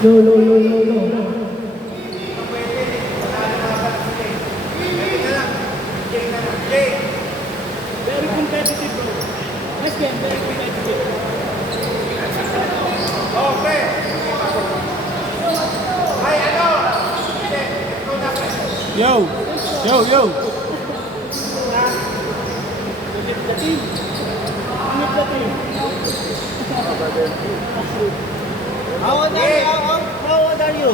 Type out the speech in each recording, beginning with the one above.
Low, low, low, low, low. Very competitive, bro. Nice game, very competitive. Okay. Ay, ano? Yo! Yo, yo! Lift the team. Lift the team. How old are you? How old are you?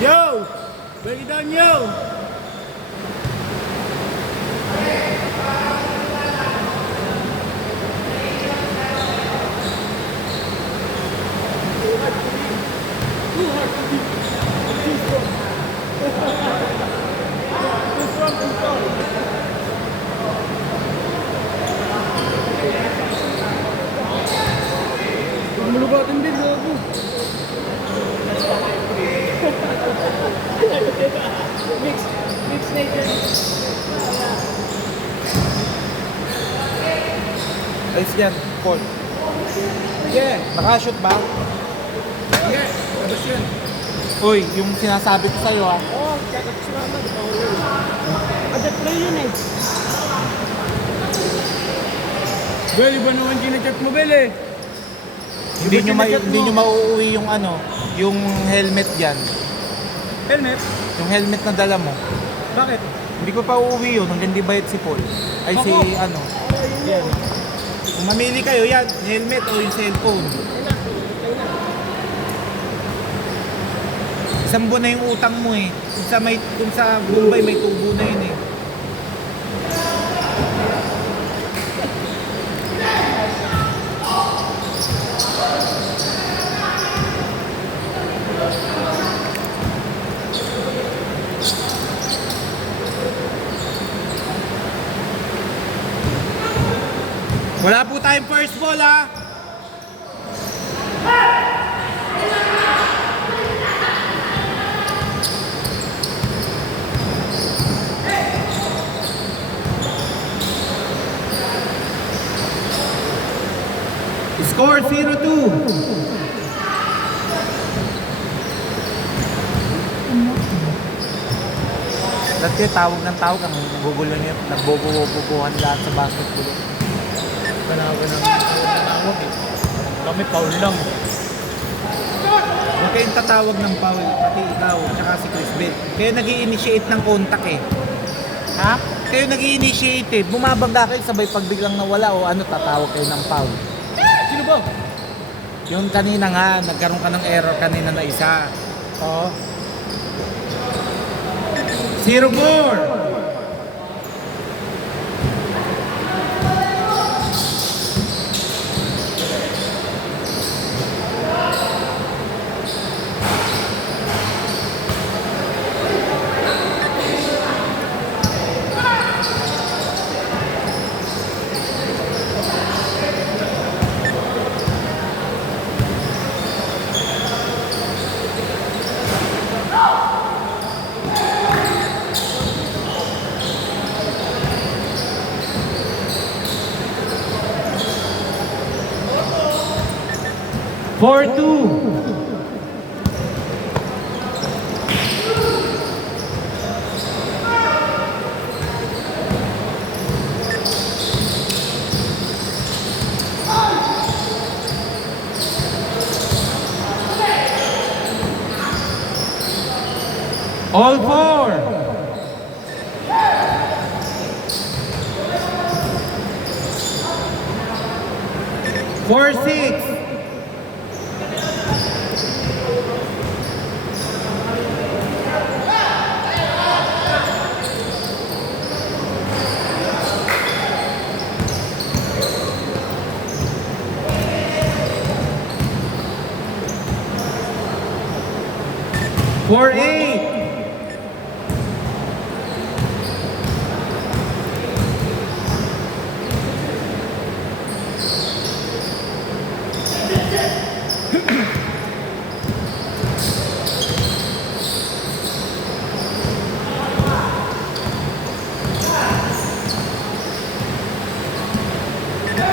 Yo! Break it down, yo! Lumulubatin din, gago. Mix nature. Ayos yan, Paul. Yeah! Nakashoot ba? Yeah, labas yun. Uy, yung sinasabi ko sa'yo ah. Oo, kakap si Mama, di ba ulo? Adat play yun eh. Bel, iba naman kinachat mo, Bel eh. Hindi nyo mauuwi yung ano, yung helmet yan. Helmet? Yung helmet na dala mo. Bakit? Hindi ko pa uuwi yun hanggang di bayad si Paul. Ay si Ako? ano. Yan. Kung mamili kayo, yan, helmet o yung cellphone. Isang buwan na yung utang mo eh. Kung sa Bombay may tubo na yun eh. Wala po tayong first ball ha. Score 0-2. Dati tawag ng tawag ang gugulo niya, nagbobobobohan lahat sa basketball. Kanawa ng tawag eh. Kami foul lang. Huwag kayong tatawag ng foul, pati ikaw, tsaka si Chris Bell. Kayo nag-i-initiate ng contact eh. Ha? Kayo nag-i-initiate eh. Bumabangga kayo, sabay pag biglang nawala o ano, tatawag kayo ng foul. Sino ba? Yung kanina nga, nagkaroon ka ng error kanina na isa. Oo. 0-4. Four, two. All four. 4-6. For 8.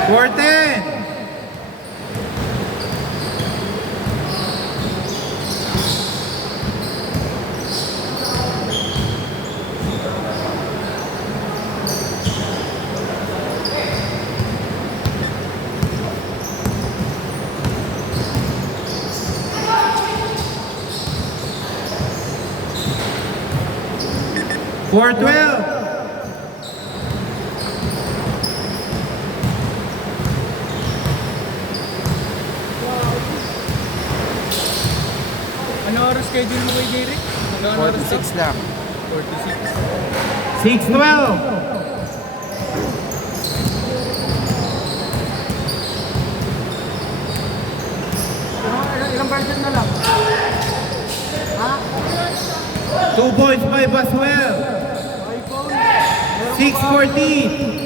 4-10. For 12. Ano oras schedule mo kay Jerry? Hanggang ano oras to? 46 lang. 46. 6-12. Ilang version na lang? Ha? 2 points by Baswell. 6-14.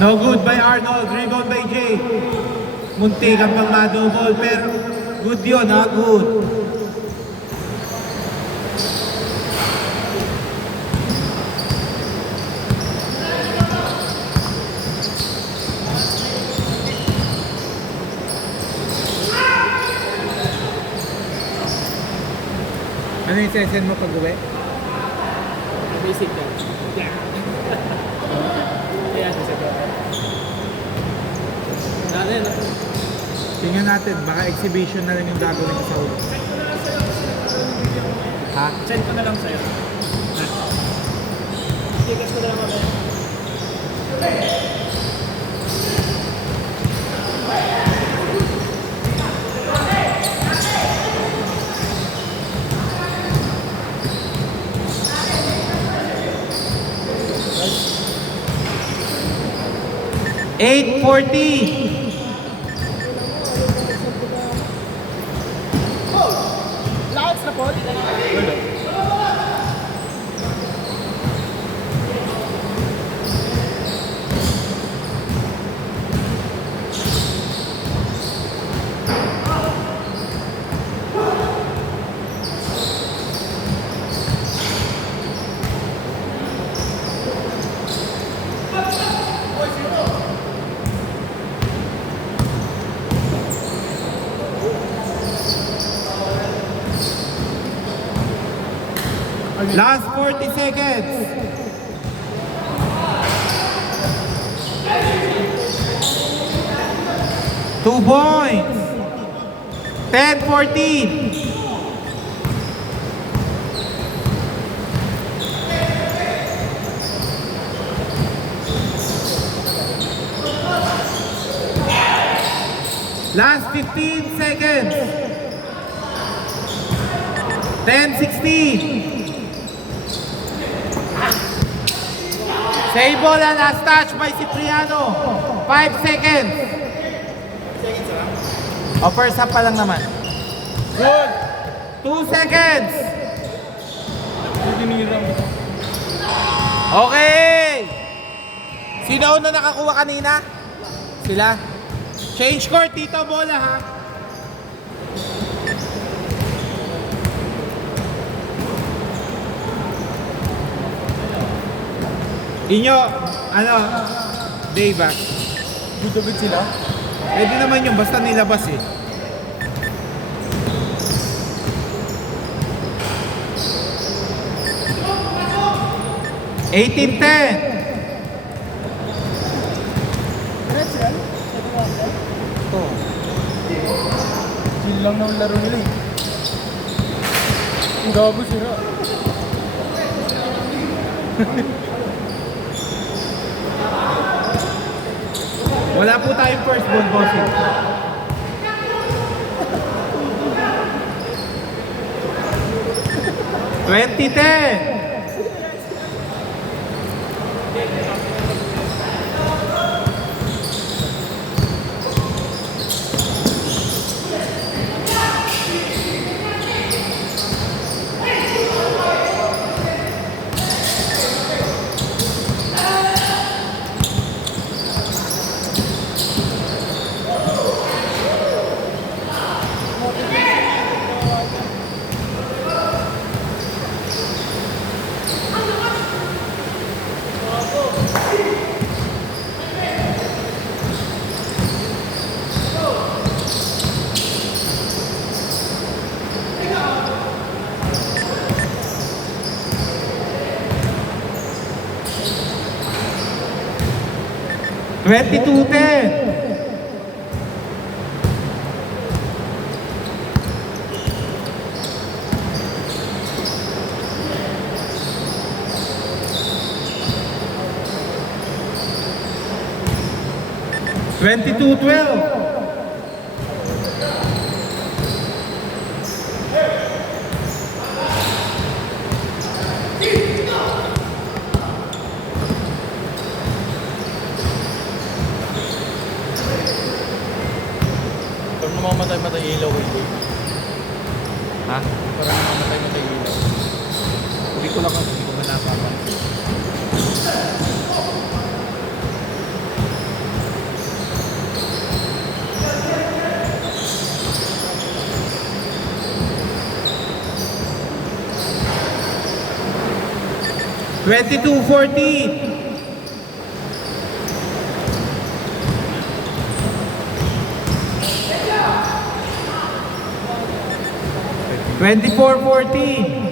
No good by Arnold, rebound by Jay. Munti kang pang ma-double, pero good yun ha, good. Ano yung session mo pag-uwi? Basic lang. Kaya siya sa Narin, ako. Tingnan natin, baka exhibition na lang yung gagawin ko sa ulo. Ha? Send ko na lang sa'yo. Ha? Tigas ko na lang ako. Eight 40. Lakas na po. Wala. Last 40 seconds. Two points. 10-14. Last 15 seconds. 10-16. Save ball and last touch by Cipriano. 5 seconds. O, first half pa lang naman. Good! 2 seconds. Dinirang. Okay. Sino na nakakuha kanina? Sila? Change court dito, bola ha. Inyo, ano, Dave ah. Good sila. Pwede naman yung basta nilabas eh. $18-10. Ito. Chill lang na ang laro nila eh. Ang gago sira. Wala po tayong first ball, bossing. #2010. #2210. #2212. Parang namamatay-matay ilaw ko yun. Ha? Parang namamatay-matay ilaw. Hindi ko lang hindi ko ba napapansin. #2214. #2414.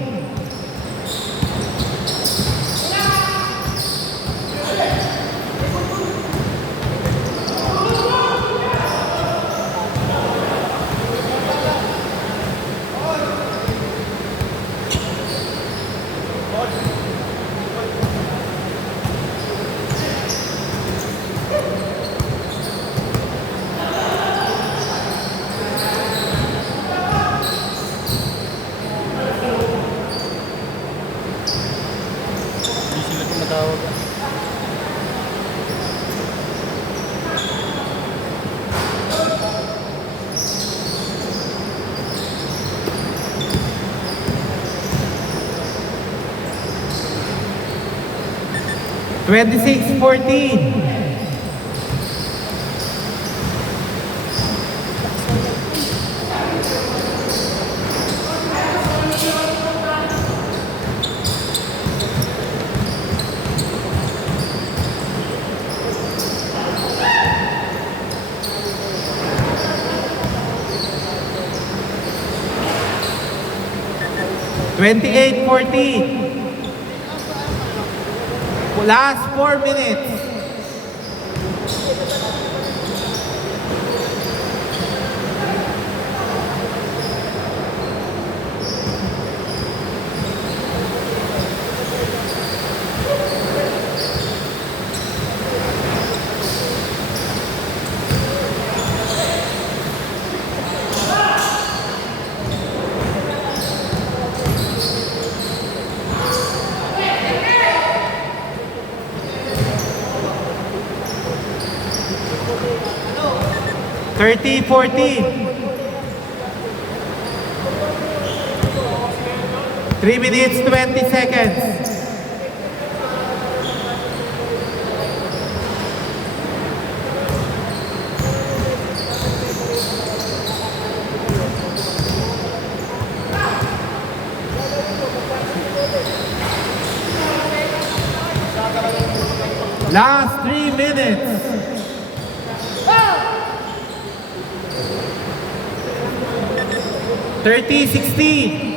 Hindi sila tumatawag. 2614. #2814. Last 4 minutes. #3014. 3 minutes 20 seconds. Last 3 minutes. #3016.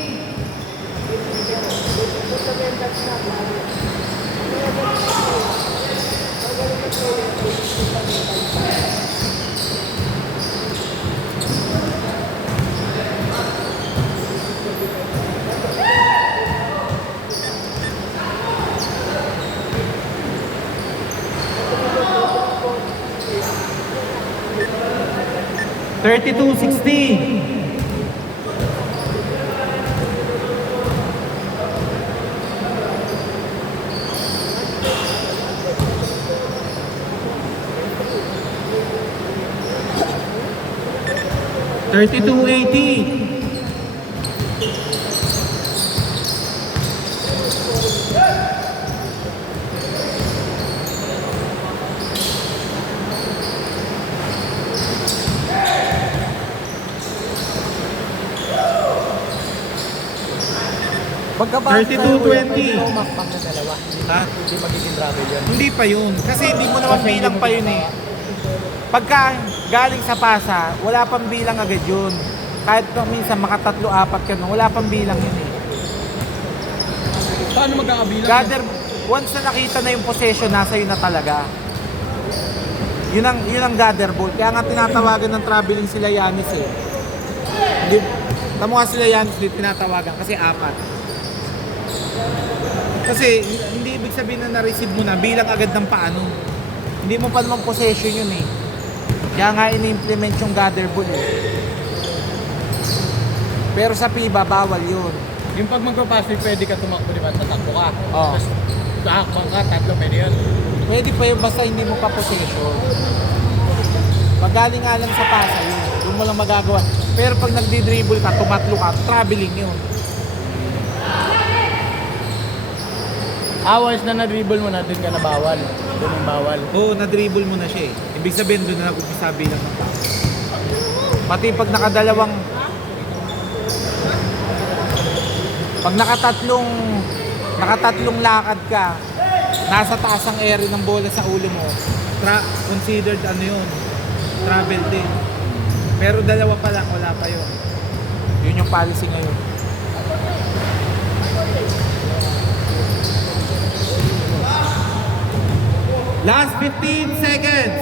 32-60. Thirty-two 80. Pagkabasa 32-20. Makpang na dalawa. Ha? Hindi magiging travel yan. Hindi pa yun. Kasi hindi mo naman bilang pa yun eh. Pagka galing sa pasa, wala pang bilang agad yun. Kahit kung minsan makatatlo, apat ka wala pang bilang yun eh. Paano magkakabilang? Gather, once na nakita na yung possession, nasa yun na talaga. Yun ang gather ball. Kaya nga tinatawagan ng traveling sila Yanis eh. Hindi, tamo nga sila Yanis dito tinatawagan kasi apat. Kasi hindi ibig sabihin na na-receive mo na bilang agad ng paano. Hindi mo pa naman possession yun eh. Kaya nga in-implement yung gather ball eh. Pero sa FIBA, bawal yun. Yung pag magpapasok, pwede ka tumakbo, di ba? Tatakbo ka. Oo. Tapos, takbang ka, tatlo, pwede yun. Pwede pa yun basta hindi mo pa possession. Pag galing nga lang sa pasa yun, doon mo lang magagawa. Pero pag nagdi-dribble ka, tumatlo ka, traveling yun. Hours na na-dribble mo na, dun ka na bawal. Dun yung bawal. Oo, na-dribble mo na siya eh. Ibig sabihin doon na nag-umpisa bilang ng pasa. Pati pag nakatatlong lakad ka, nasa taas ang area ng bola sa ulo mo, considered ano yun, travel din. Pero dalawa pa lang, wala pa yun. Yun yung policy ngayon. Last 15 seconds.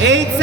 Eight